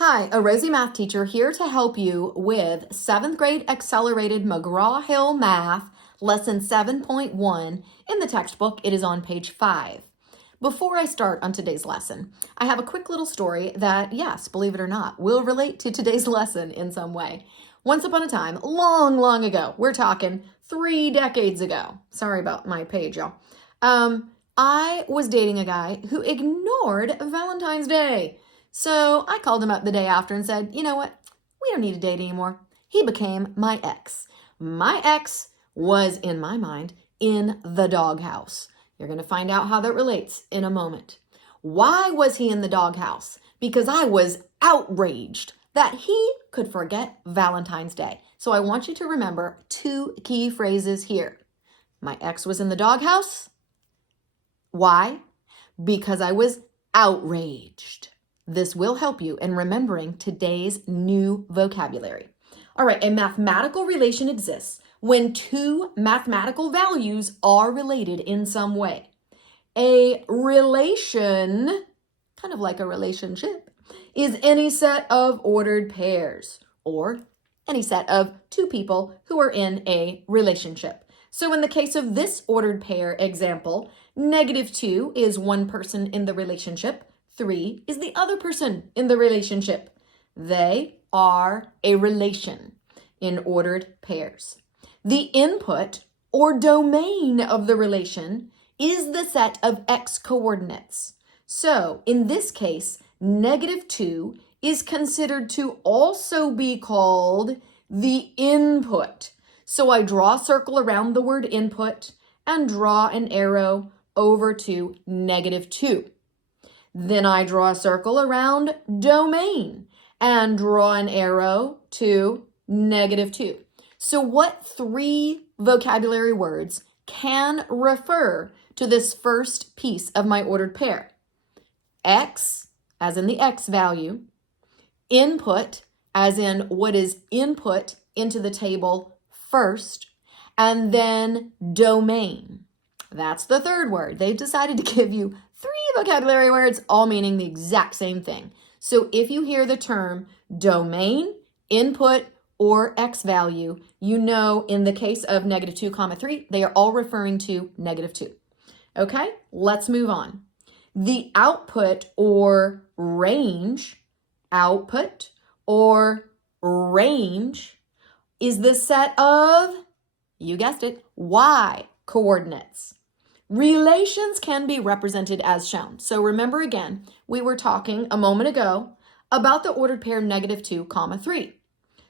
Hi, a Rosie math teacher here to help you with 7th grade accelerated McGraw-Hill math, lesson 7.1. In the textbook, it is on page 5. Before I start on today's lesson, I have a quick little story that, yes, believe it or not, will relate to today's lesson in some way. Once upon a time, long, long ago, we're talking 3 decades ago. Sorry about my page, y'all. I was dating a guy who ignored Valentine's Day. So I called him up the day after and said, you know what? We don't need to date anymore. He became my ex. My ex was, in my mind, in the doghouse. You're going to find out how that relates in a moment. Why was he in the doghouse? Because I was outraged that he could forget Valentine's Day. So I want you to remember 2 key phrases here. My ex was in the doghouse. Why? Because I was outraged. This will help you in remembering today's new vocabulary. All right, a mathematical relation exists when 2 mathematical values are related in some way. A relation, kind of like a relationship, is any set of ordered pairs or any set of 2 people who are in a relationship. So in the case of this ordered pair example, -2 is one person in the relationship. 3 is the other person in the relationship. They are a relation in ordered pairs. The input or domain of the relation is the set of x coordinates. So in this case, -2 is considered to also be called the input. So I draw a circle around the word input and draw an arrow over to -2. Then I draw a circle around domain and draw an arrow to -2. So what 3 vocabulary words can refer to this first piece of my ordered pair? X, as in the x value, input, as in what is input into the table first, and then domain. That's the third word. They've decided to give you 3 vocabulary words, all meaning the exact same thing. So if you hear the term domain, input, or x value, you know in the case of -2, 3, they are all referring to -2. Okay, let's move on. The output or range is the set of, you guessed it, y coordinates. Relations can be represented as shown. So remember again, we were talking a moment ago about the ordered pair -2, 3.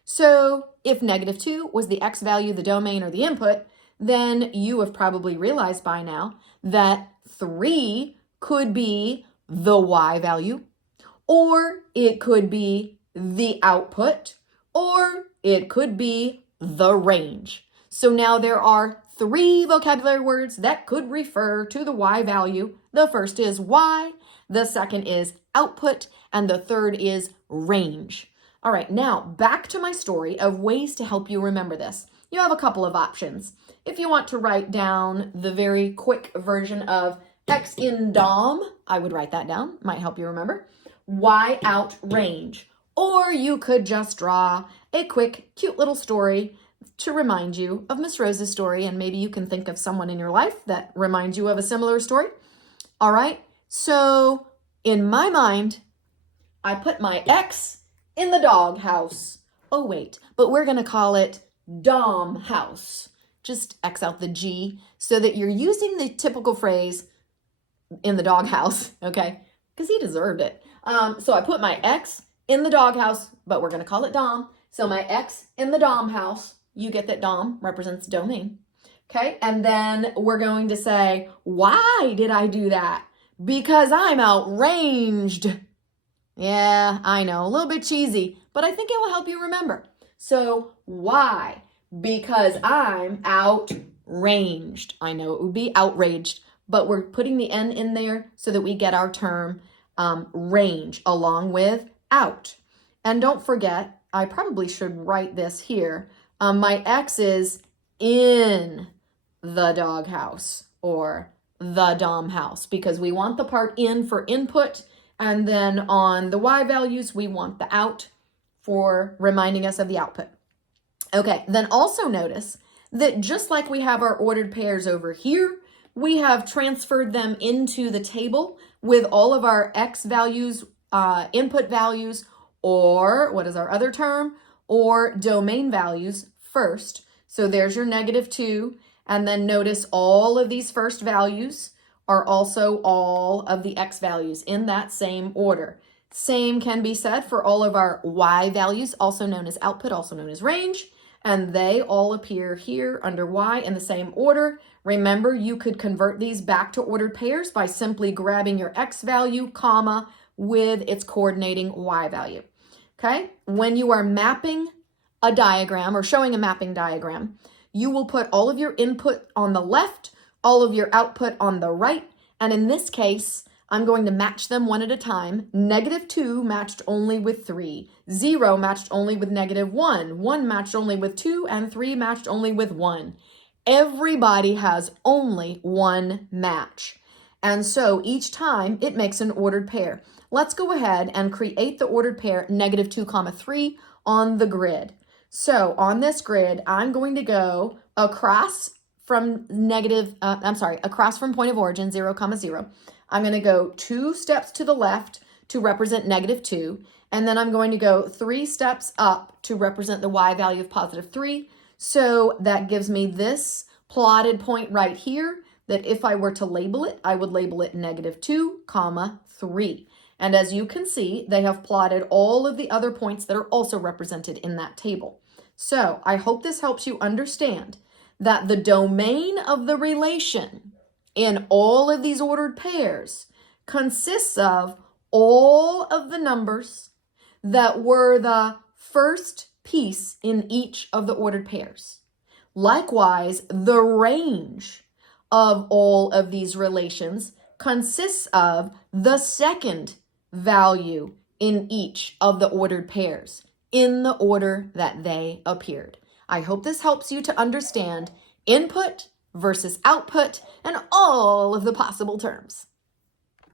So if -2 was the x value, the domain, or the input, then you have probably realized by now that 3 could be the y value, or it could be the output, or it could be the range. So now there are 3 vocabulary words that could refer to the y value. The first is y, the second is output, and the third is range. All right, now back to my story of ways to help you remember this. You have a couple of options. If you want to write down the very quick version of x in dom, I would write that down, might help you remember. Y out range. Or you could just draw a quick, cute little story to remind you of Miss Rose's story, and maybe you can think of someone in your life that reminds you of a similar story. All right, so in my mind, I put my X in the doghouse. Oh wait, but we're gonna call it Dom house. Just X out the G so that you're using the typical phrase in the doghouse, okay? Because he deserved it. So I put my X in the doghouse, but we're gonna call it Dom. So my X in the Dom house. You get that dom represents domain. Okay, and then we're going to say, why did I do that? Because I'm outraged. Yeah, I know, a little bit cheesy, but I think it will help you remember. So why? Because I'm outraged. I know it would be outraged, but we're putting the N in there so that we get our term range along with out. And don't forget, I probably should write this here. My X is in the doghouse or the dom house because we want the part in for input And then on the y values, we want the out for reminding us of the output. Okay, then also notice that just like we have our ordered pairs over here, we have transferred them into the table with all of our x values, input values, or what is our other term? Or domain values first. So there's your -2. And then notice all of these first values are also all of the x values in that same order. Same can be said for all of our y values, also known as output, also known as range, and they all appear here under y in the same order. Remember, you could convert these back to ordered pairs by simply grabbing your x value, comma, with its coordinating y value. Okay? When you are mapping a diagram or showing a mapping diagram, you will put all of your input on the left, all of your output on the right, and in this case, I'm going to match them one at a time. -2 matched only with 3. 0 matched only with -1. 1 matched only with 2. And 3 matched only with 1. Everybody has only one match. And so each time it makes an ordered pair. Let's go ahead and create the ordered pair -2, 3 on the grid. So on this grid, I'm going to go across from across from point of origin, 0, 0. I'm going to go 2 steps to the left to represent -2, and then I'm going to go 3 steps up to represent the y value of +3. So that gives me this plotted point right here that if I were to label it, I would label it -2, 3. And as you can see, they have plotted all of the other points that are also represented in that table. So I hope this helps you understand that the domain of the relation in all of these ordered pairs consists of all of the numbers that were the first piece in each of the ordered pairs. Likewise, the range of all of these relations consists of the second value in each of the ordered pairs in the order that they appeared. I hope this helps you to understand input versus output and all of the possible terms.